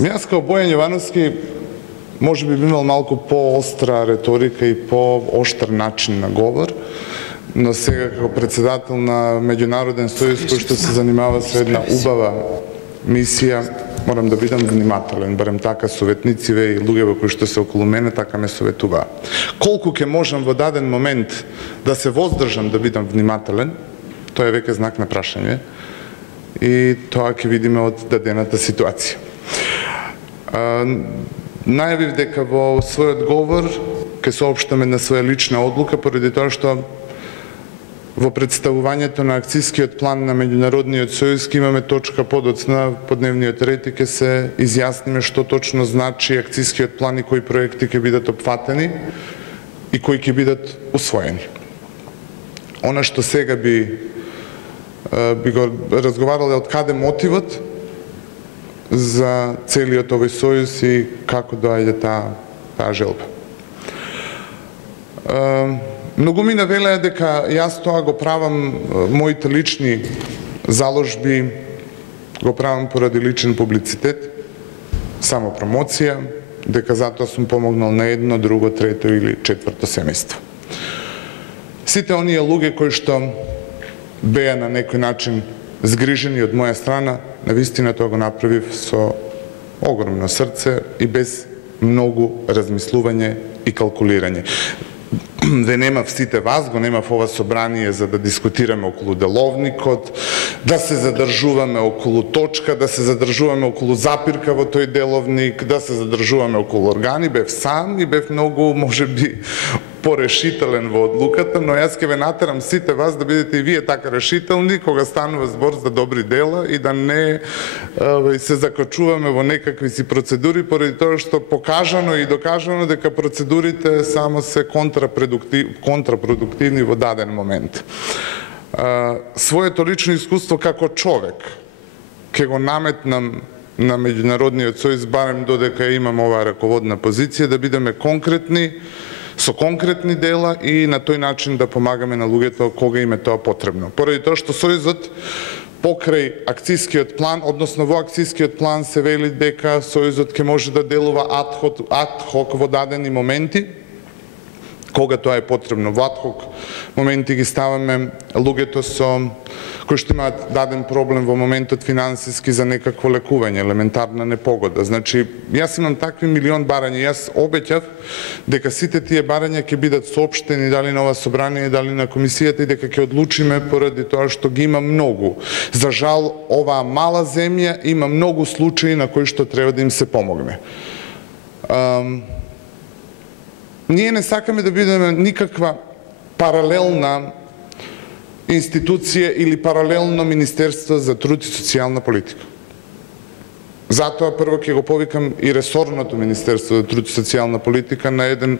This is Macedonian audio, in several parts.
Јас као Бојан Јовановски може би имал малку поостра реторика и пооштар начин на говор, но сега како председател на Меѓународен сојуз кој што се занимава со една убава мисија, морам да бидам внимателен, барем така советнициве и луѓето кои што се околу мене така ме советуваа. Колку ќе можам во даден момент да се воздржам да бидам внимателен, тоа е веќе знак на прашање и тоа ќе видиме од дадената ситуација. Најавив дека во својот говор ќе соопштам една своја лична одлука поради тоа што во представувањето на акцијскиот план на Меѓународниот сојуз имаме точка подоцна по дневниот ред и ќе се изјасниме што точно значи акцијскиот план и кои проекти ќе бидат опфатени и кои ќе бидат усвоени. Она што сега би го разговарале од каде мотивот за целиот овој сојуз и како доаѓа таа желба. Многумина велеа дека јас тоа го правам, моите лични заложби го правам поради личен публицитет, само промоција, дека затоа сум помогнал на едно, друго, трето или четврто семејство. Сите оние луѓе кои што беа на некој начин згрижени од моја страна, навистина тоа го направив со огромно срце и без многу размислување и калкулирање. Ве немав сите вас, го немав ова собрание за да дискутираме околу деловникот, да се задржуваме околу точка, да се задржуваме околу запирка во тој деловник, да се задржуваме околу органи. Бев сам и бев многу, можеби, порешителен во одлуката, но јас ќе ве натерам сите вас да бидете и вие така решителни кога станува збор за добри дела и да не се закачуваме во некакви си процедури поради тоа што покажано и докажано дека процедурите само се контрапродуктивни во даден момент. Своето лично искуство како човек ќе го наметнам на Меѓународниот сојуз, барем додека имам оваа раководна позиција, да бидеме конкретни, со конкретни дела и на тој начин да помагаме на луѓето кога им е тоа потребно. Поради тоа што сојузот покрај акцијскиот план, односно во акцијскиот план се вели дека сојузот ќе може да делува ад хок во дадени моменти, кога тоа е потребно. Во ад хок моменти ги ставаме луѓето кои што имаат даден проблем во моментот финансиски за некакво лекување, елементарна непогода. Значи, јас имам такви милион барања. Јас обеќав дека сите тие барања ќе бидат соопштени дали на ова собрание, дали на комисијата и дека ќе одлучиме поради тоа што ги има многу. За жал, оваа мала земја има многу случаи на кои што треба да им се помогне. Ние не сакаме да бидеме никаква паралелна институција или паралелно Министерство за труд и социјална политика. Затоа прво ќе го повикам и ресорното Министерство за труд и социјална политика на еден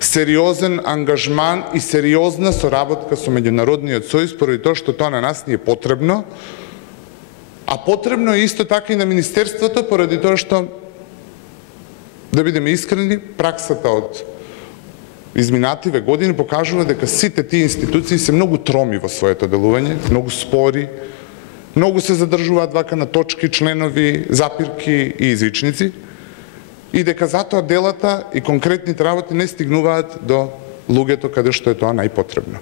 сериозен ангажман и сериозна соработка со Меѓународниот сојуз, поради тоа што тоа на нас ни е потребно, а потребно е исто така и на Министерството, поради тоа што, да бидеме искрени, праксата од изминативе години покажува дека сите тие институции се многу троми во своето делување, многу спори, многу се задржуваат вака на точки, членови, запирки и извичници и дека затоа делата и конкретните работи не стигнуваат до луѓето каде што е тоа најпотребно.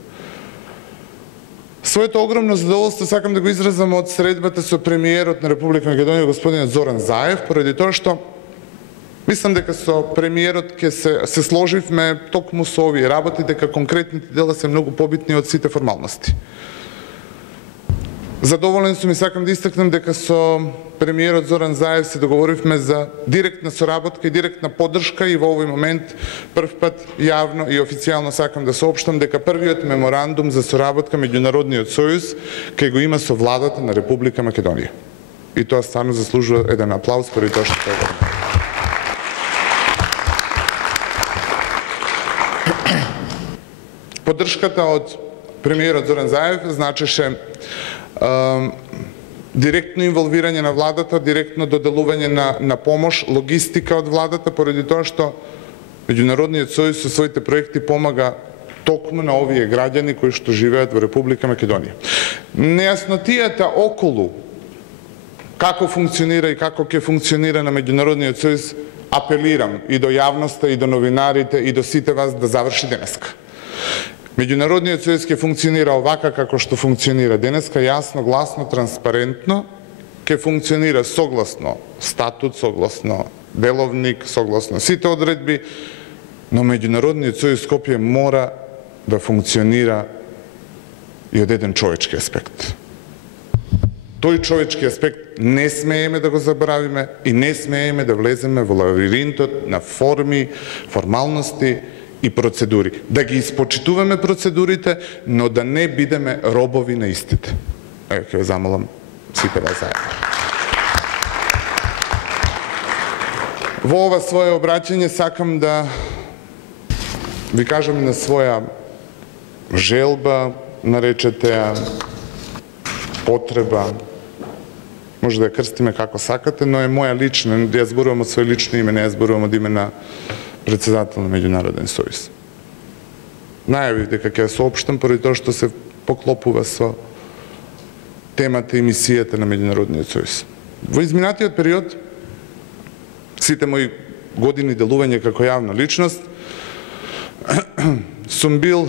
Своето огромно задоволство сакам да го изразам од средбата со премиерот на Република Македонија господинот Зоран Заев, поради тоа што мислам дека со премиерот ќе се сложивме токму со овие работи, дека конкретните дела се многу побитни од сите формалности. Задоволен сум и сакам да истакнам дека со премиерот Зоран Заев се договоривме за директна соработка и директна поддршка и во овој момент првпат јавно и официјално сакам да соопштам дека првиот меморандум за соработка Меѓународниот сојуз ќе го има со владата на Република Македонија. И тоа стварно заслужува еден аплауз поради тоа што тоа. Поддршката од премиерот Зоран Заев значеше директно инволвирање на владата, директно доделување на помош, логистика од владата, поради тоа што Меѓународниот сојуз со своите проекти помага токму на овие граѓани кои што живеат во Република Македонија. Нејаснотијата околу како функционира и како ќе функционира на Меѓународниот сојуз, апелирам и до јавноста, и до новинарите, и до сите вас да заврши денеска. Меѓународниот сојуз ќе функционира овака како што функционира денеска, јасно, гласно, транспарентно, ќе функционира согласно статут, согласно деловник, согласно сите одредби, но Меѓународниот сојуз Скопје мора да функционира и од еден човечки аспект. Тој човечки аспект не смееме да го забравиме и не смееме да влеземе во лавиринтот на форми, формалности и процедури. Да ги испочитуваме процедурите, но да не бидеме робови на истите. Ево, ќе ве замолам сите вас заедно. Во ова свое обраќање сакам да ви кажам на своја желба, наречете ја, потреба, може да ја крстиме како сакате, но е моја лична, ја зборувам од своје лично име, не ја зборувам од име на председател на Меѓународен сојуз. Најавив дека ќе ја соопштам поради тоа што се поклопува со темата и мисијата на Меѓународниот сојуз. Во изминатиот период, сите мои години делување како јавна личност, сум бил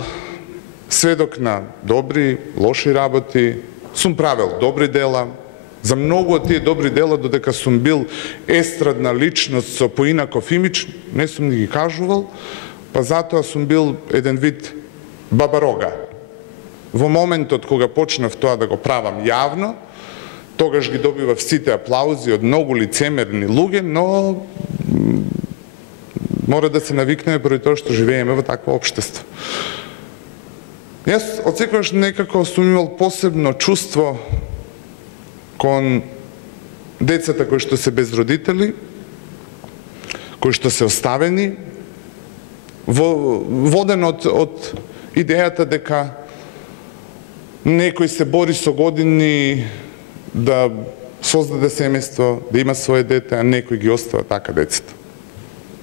сведок на добри, лоши работи, сум правел добри дела. За многу од тие добри дела, додека сум бил естрадна личност со поинаков имидж, не сум ни ги кажувал, па затоа сум бил еден вид бабарога. Во моментот кога почнав тоа да го правам јавно, тогаш ги добивав сите аплаузи од многу лицемерни луѓе, но мора да се навикнеме поради тоа што живееме во такво општество. Јас од секогаш некако сум имал посебно чувство кон децата кои што се без родители, кои што се оставени, воден од идејата дека некој се бори со години да создаде семејство, да има свое дете, а некој ги остава така децата.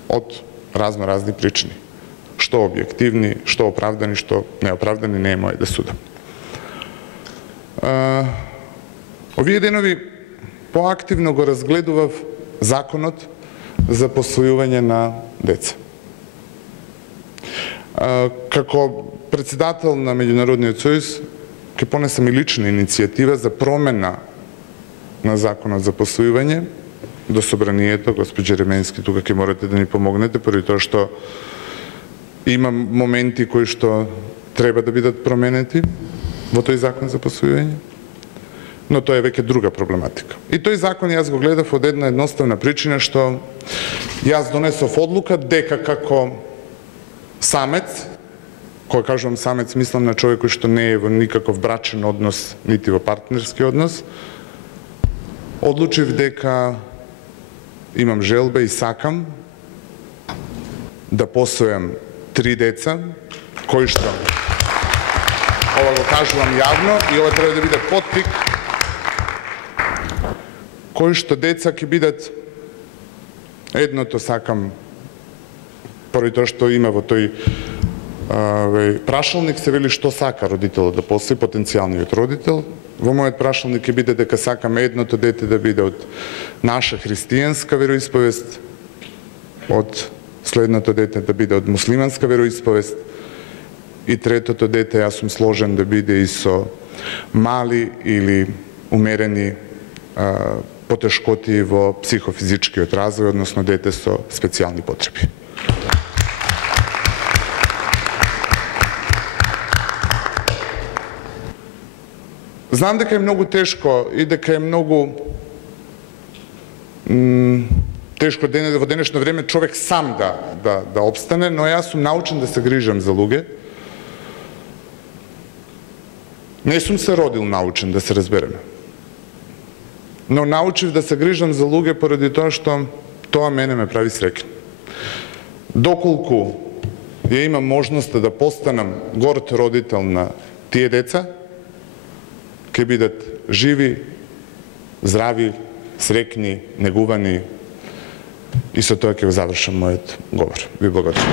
Од разни причини. Што објективни, што оправдани, што неоправдани, не е мој да судам. Овие денови поактивно го разгледував законот за посвојување на деца. Како председател на Меѓународниот сојуз ќе понесам и лична иницијатива за промена на законот за посвојување до собранието. Госпоđа Ременски, тука ќе морате да ни помогнете, поради тоа што има моменти кои што треба да бидат променети во тој закон за посвојување, но тоа е веќе друга проблематика. И тој закон јас го гледав од една едноставна причина што јас донесов одлука дека како самец, кога кажувам самец, мислам на човек кој што не е во никаков брачен однос, нити во партнерски однос, одлучив дека имам желба и сакам да посвојам 3 деца, кои што, ова го кажувам јавно и ова треба да биде поттик, кои што деца ќе бидат, едното сакам, поради тоа што има во тој прашалник се вели што сака родителот да посвои, потенцијалниот родител. Во мојот прашалник ќе биде дека сакам едното дете да биде од наша христијанска вероисповест, од следното дете да биде од муслиманска вероисповест и третото дете јас сум сложен да биде и со мали или умерени потешкоти во психофизичкиот развој, односно дете со специјални потреби. Знам дека е многу тешко и дека е многу тешко во денешно време човек сам да обстане, но јас сум научен да се грижам за луѓе. Не сум се родил научен, да се разбереме. Но научив да се грижам за луѓе поради тоа што тоа мене ме прави среќен. Доколку ја имам можноста да постанам горд родител на тие деца, ќе бидат живи, здрави, среќни, негувани и со тоа ќе завршам мојот говор. Ви благодарам.